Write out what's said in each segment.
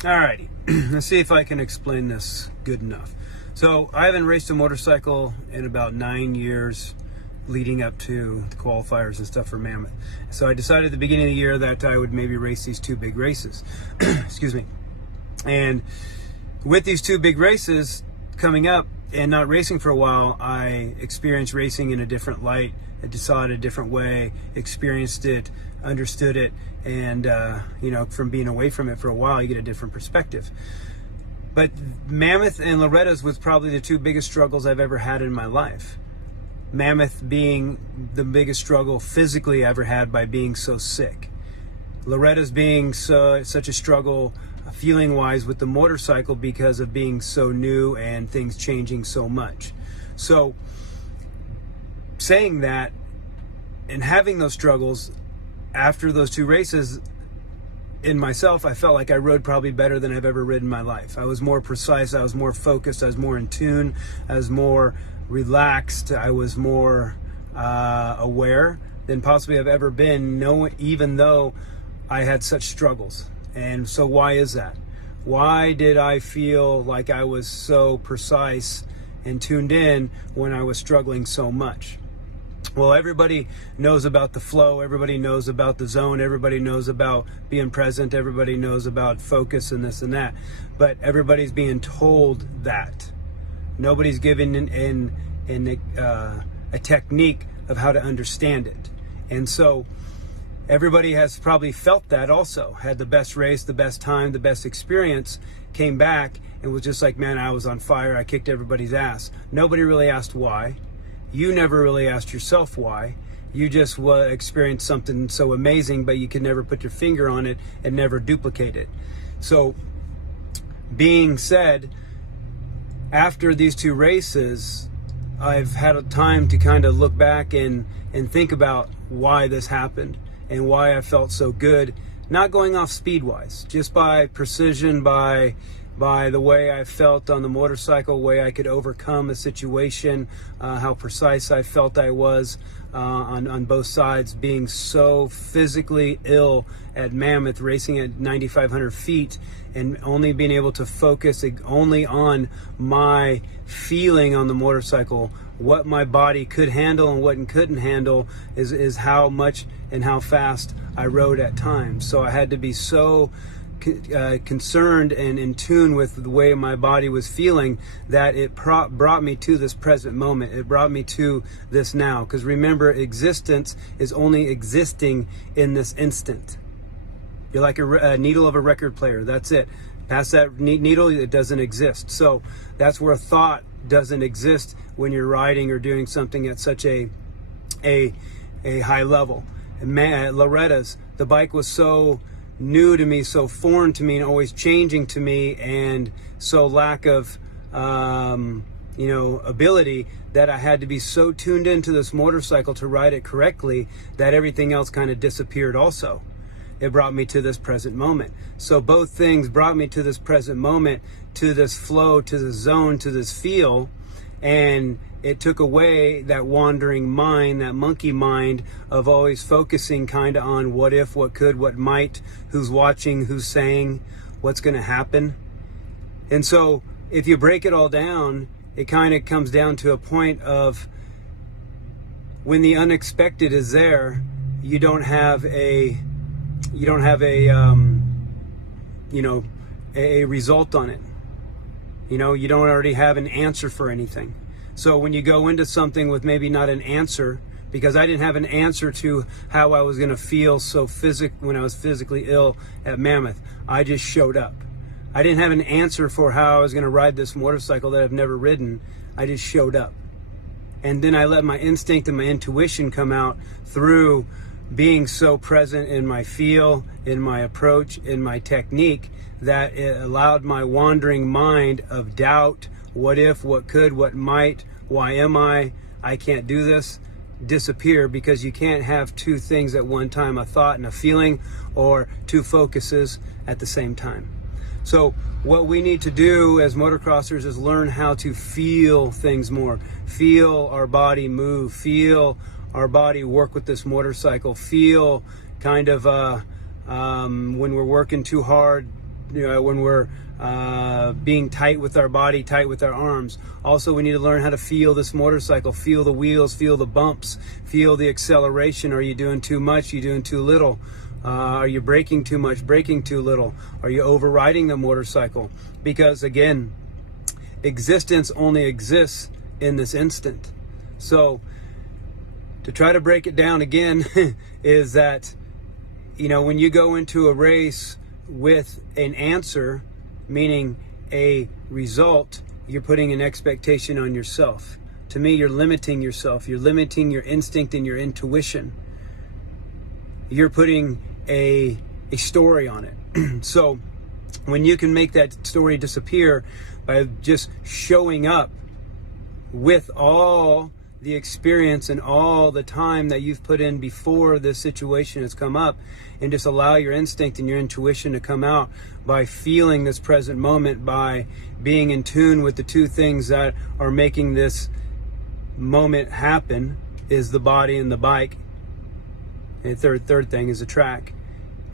Alrighty, let's see if I can explain this good enough. So I haven't raced a motorcycle in about 9 years leading up to the qualifiers and stuff for Mammoth. So I decided at the beginning of the year that I would maybe race these two big races. Excuse me. And with these two big races coming up and not racing for a while, I experienced racing in a different light. I saw it a different way, experienced it, understood it, and from being away from it for a while, you get a different perspective. But Mammoth and Loretta's was probably the two biggest struggles I've ever had in my life. Mammoth being the biggest struggle physically I ever had by being so sick. Loretta's being such a struggle feeling-wise with the motorcycle because of being so new and things changing so much. So saying that and having those struggles after those two races, in myself, I felt like I rode probably better than I've ever ridden in my life. I was more precise, I was more focused, I was more in tune, I was more relaxed, I was more aware than possibly I've ever been, even though I had such struggles. And so why is that? Why did I feel like I was so precise and tuned in when I was struggling so much? Well, everybody knows about the flow, everybody knows about the zone, everybody knows about being present, everybody knows about focus and this and that, but everybody's being told that. Nobody's given a technique of how to understand it. And so everybody has probably felt that also, had the best race, the best time, the best experience, came back and was just like, man, I was on fire, I kicked everybody's ass. Nobody really asked why. You never really asked yourself why. You just experienced something so amazing, but you could never put your finger on it and never duplicate it. So, being said, after these two races, I've had a time to kind of look back and think about why this happened and why I felt so good, not going off speed-wise, just by precision, by the way I felt on the motorcycle, way I could overcome a situation, how precise I felt I was on both sides, being so physically ill at Mammoth, racing at 9,500 feet, and only being able to focus only on my feeling on the motorcycle, what my body could handle and what it couldn't handle is how much and how fast I rode at times. So I had to be so concerned and in tune with the way my body was feeling that it brought me to this present moment. It brought me to this now. Because remember, existence is only existing in this instant. You're like a needle of a record player. That's it. Past that needle, it doesn't exist. So that's where thought doesn't exist when you're riding or doing something at such a high level. And Loretta's, the bike was so new to me, so foreign to me, and always changing to me, and so lack of ability, that I had to be so tuned into this motorcycle to ride it correctly that everything else kind of disappeared also. It brought me to this present moment. So both things brought me to this present moment, to this flow, to this zone, to this feel, and it took away that wandering mind, that monkey mind of always focusing kind of on what if, what could, what might, who's watching, who's saying, what's going to happen. And so if you break it all down, it kind of comes down to a point of when the unexpected is there, you don't have a result on it. You don't already have an answer for anything. So when you go into something with maybe not an answer, because I didn't have an answer to how I was going to feel when I was physically ill at Mammoth, I just showed up. I didn't have an answer for how I was going to ride this motorcycle that I've never ridden. I just showed up. And then I let my instinct and my intuition come out through being so present in my feel, in my approach, in my technique, that it allowed my wandering mind of doubt, what if, what could, what might, why am I can't do this, disappear, because you can't have two things at one time, a thought and a feeling, or two focuses at the same time. So what we need to do as motocrossers is learn how to feel things more, feel our body move, feel our body work with this motorcycle, feel kind of when we're working too hard, when we're being tight with our body, tight with our arms. Also, we need to learn how to feel this motorcycle, feel the wheels, feel the bumps, feel the acceleration. Are you doing too much? Are you doing too little? Are you braking too much, braking too little? Are you overriding the motorcycle? Because again, existence only exists in this instant. So to try to break it down again is that, when you go into a race with an answer, meaning a result, you're putting an expectation on yourself. To me, you're limiting yourself. You're limiting your instinct and your intuition. You're putting a story on it. So when you can make that story disappear by just showing up with all the experience and all the time that you've put in before this situation has come up, and just allow your instinct and your intuition to come out by feeling this present moment, by being in tune with the two things that are making this moment happen, is the body and the bike. And third thing is the track.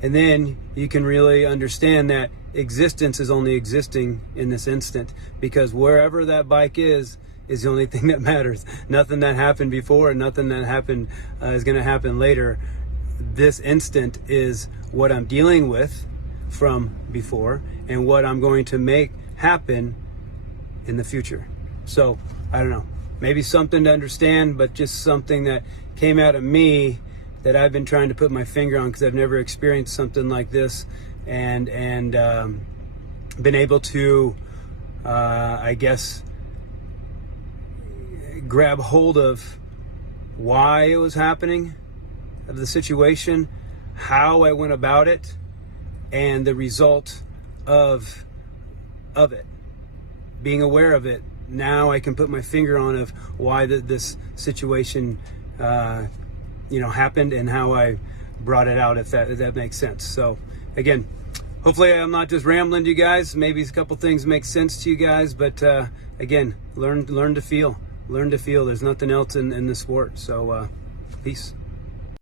And then you can really understand that existence is only existing in this instant, because wherever that bike is the only thing that matters. Nothing that happened before and nothing that happened is going to happen later. This instant is what I'm dealing with from before and what I'm going to make happen in the future. So I don't know, maybe something to understand, but just something that came out of me that I've been trying to put my finger on, because I've never experienced something like this, and been able to I guess grab hold of why it was happening, of the situation, how I went about it, and the result of it. Being aware of it, now I can put my finger on of why this situation happened, and how I brought it out, if that makes sense. So again, hopefully I'm not just rambling to you guys. Maybe a couple things make sense to you guys, but again, learn to feel. Learn to feel. There's nothing else in this sport. So peace.